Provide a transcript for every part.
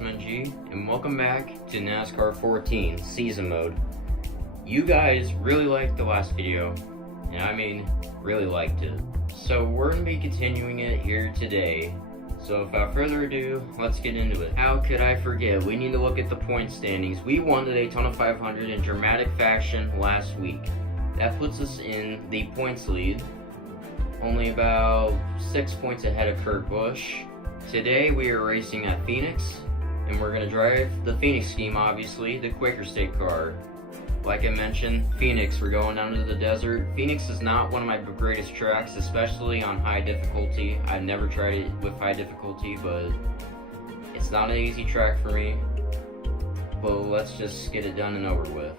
Sportsman G, and welcome back to NASCAR 14 Season Mode. You guys really liked the last video, and I mean, really liked it. So we're going to be continuing it here today. So without further ado, let's get into it. How could I forget? We need to look at the point standings. We won the Daytona 500 in dramatic fashion last week. That puts us in the points lead, only about 6 points ahead of Kurt Busch. Today we are racing at Phoenix, and we're going to drive the Phoenix team, obviously, the Quaker State car. Like I mentioned, Phoenix, we're going down to the desert. Phoenix is not one of my greatest tracks, especially on high difficulty. I've never tried it with high difficulty, but it's not an easy track for me. But let's just get it done and over with.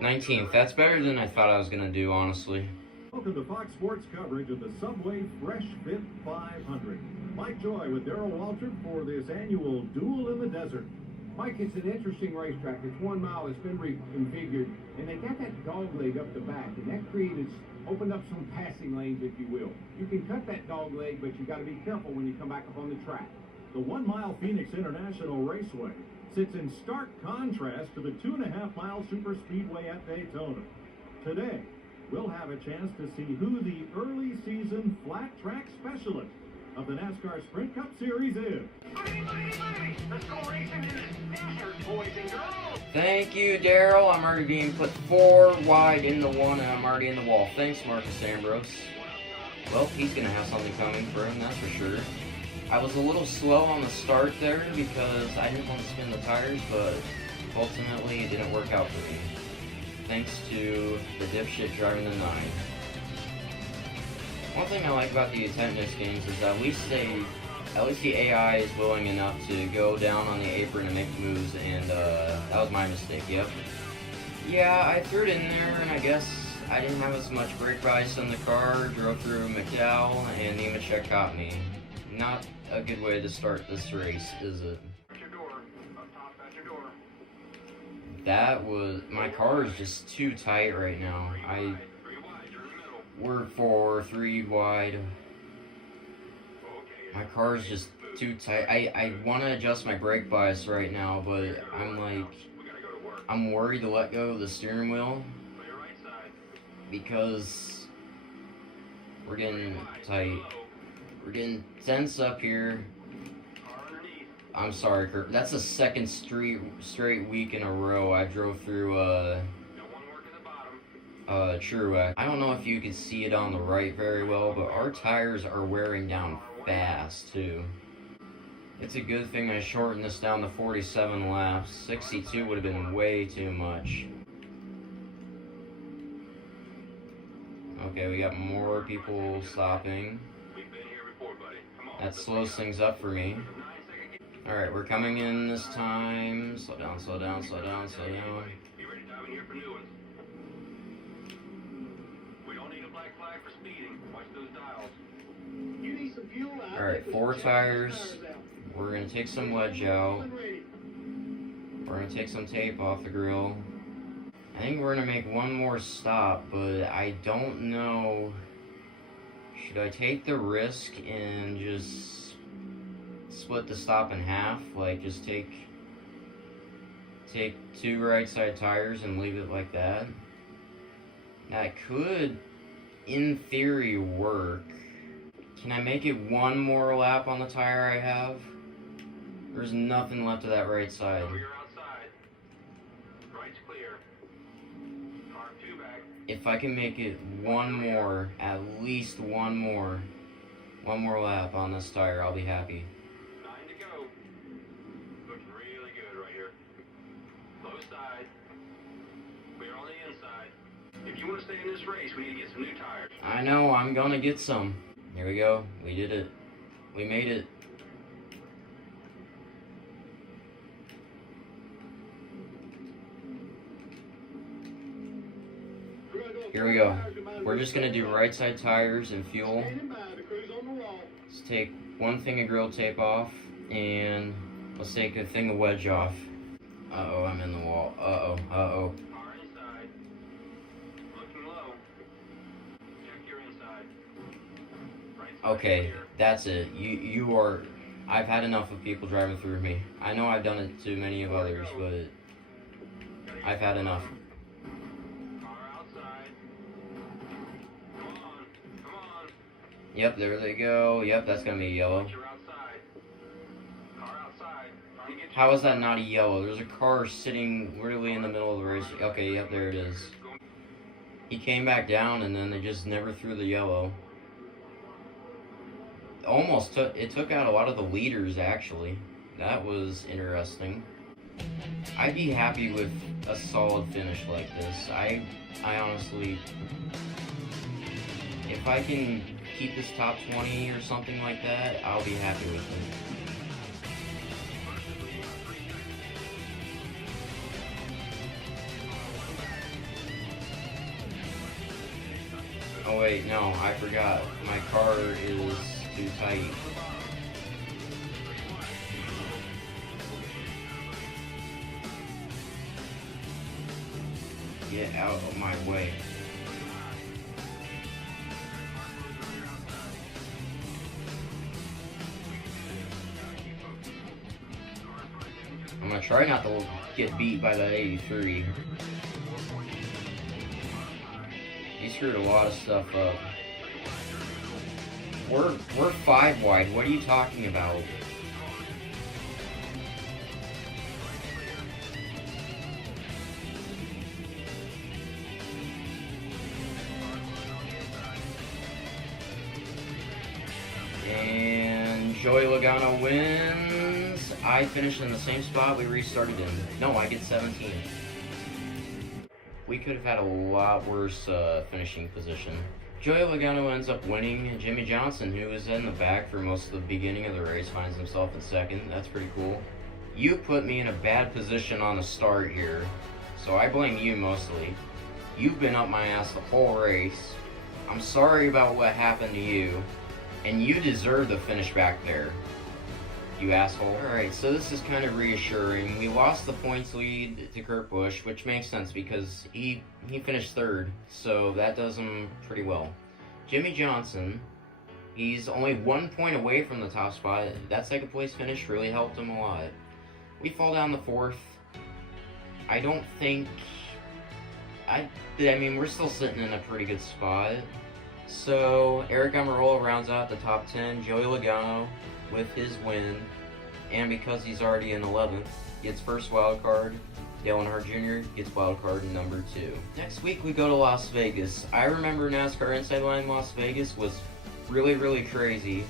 19th, that's better than I thought I was going to do, honestly. Welcome to Fox Sports coverage of the Subway Fresh Fit 500. Mike Joy with Darrell Waltrip for this annual Duel in the Desert. Mike, it's an interesting racetrack. It's 1 mile. It's been reconfigured, and they got that dog leg up the back, and that opened up some passing lanes, if you will. You can cut that dog leg, but you got to be careful when you come back up on the track. The 1 mile Phoenix International Raceway sits in stark contrast to the 2.5 mile super speedway at Daytona. Today, we'll have a chance to see who the early season flat track specialist of the NASCAR Sprint Cup Series is. Let's go racing in the desert, boys and girls. Thank you, Darrell. I'm already being put 4 wide in the one, and I'm already in the wall. Thanks, Marcus Ambrose. Well, he's going to have something coming for him, that's for sure. I was a little slow on the start there because I didn't want to spin the tires, but ultimately it didn't work out for me. Thanks to the dipshit driving the 9. One thing I like about the attendance games is at least the AI is willing enough to go down on the apron and make moves, and that was my mistake, yep. Yeah, I threw it in there, and I guess I didn't have as much brake bias in the car, drove through McDowell, and Nemechek caught me. Not a good way to start this race, is it? My car is just too tight right now. We're 3 wide. My car is just too tight. I want to adjust my brake bias right now, but I'm worried to let go of the steering wheel because we're getting tight. We're getting tense up here. I'm sorry, Kurt. That's the second straight week in a row I drove through Truex. I don't know if you can see it on the right very well, but our tires are wearing down fast too. It's a good thing I shortened this down to 47 laps. 62 would have been way too much. Okay, we got more people stopping. That slows things up for me. Alright, we're coming in this time. Slow down, slow down, slow down, slow down. Alright, 4 tires. We're going to take some wedge out. We're going to take some tape off the grill. I think we're going to make one more stop, but I don't know. Should I take the risk and just split the stop in half? Like, just take 2 right side tires and leave it like that? That could, in theory, work. Can I make it one more lap on the tire I have? There's nothing left of that right side. If I can make it one more, at least one more lap on this tire, I'll be happy. 9 to go. Looking really good right here. Low side. We're on the inside. If you want to stay in this race, we need to get some new tires. I know, I'm gonna get some. Here we go. We did it. We made it. Here we go. We're just gonna do right side tires and fuel. Let's take 1 thing of grill tape off, and let's take a thing of wedge off. Uh-oh, I'm in the wall. Uh-oh. Okay, that's it. You are I've had enough of people driving through me. I know I've done it to many of others, but I've had enough. Car outside. Come on. Come on. Yep, there they go. Yep, that's gonna be yellow. You're outside. Car outside. Trying to get you. How is that not a yellow? There's a car sitting literally in the middle of the race. Okay, yep, there it is. He came back down and then they just never threw the yellow. It took out a lot of the leaders, actually. That was interesting. I'd be happy with a solid finish like this. I honestly, if I can keep this top 20 or something like that, I'll be happy with it. Oh wait, no, I forgot. My car is too tight. Get out of my way. I'm gonna try not to get beat by the 83. He screwed a lot of stuff up. We're 5 wide. What are you talking about? And Joey Logano wins. I finished in the same spot we restarted in. No, I get 17. We could have had a lot worse finishing position. Joey Logano ends up winning. Jimmy Johnson, who was in the back for most of the beginning of the race, finds himself in second. That's pretty cool. You put me in a bad position on the start here, so I blame you mostly. You've been up my ass the whole race. I'm sorry about what happened to you, and you deserve the finish back there, you asshole. Alright, so this is kind of reassuring. We lost the points lead to Kurt Busch, which makes sense because he finished third, so that does him pretty well. Jimmy Johnson, he's only 1 point away from the top spot. That second place finish really helped him a lot. We fall down the fourth. I don't think... I mean, we're still sitting in a pretty good spot. So, Eric Almirola rounds out the top 10. Joey Logano with his win, and because he's already in 11th, gets first wild card. Dale Earnhardt Jr. gets wild card number 2. Next week we go to Las Vegas. I remember NASCAR Inside Line Las Vegas was really, really crazy.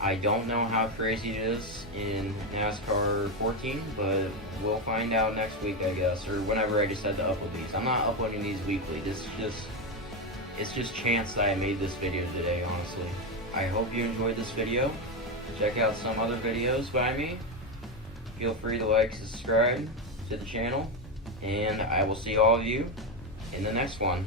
I don't know how crazy it is in NASCAR 14, but we'll find out next week, I guess, or whenever I decide to upload these. I'm not uploading these weekly. It's just chance that I made this video today, honestly. I hope you enjoyed this video. Check out some other videos by me. Feel free to like, subscribe to the channel, and I will see all of you in the next one.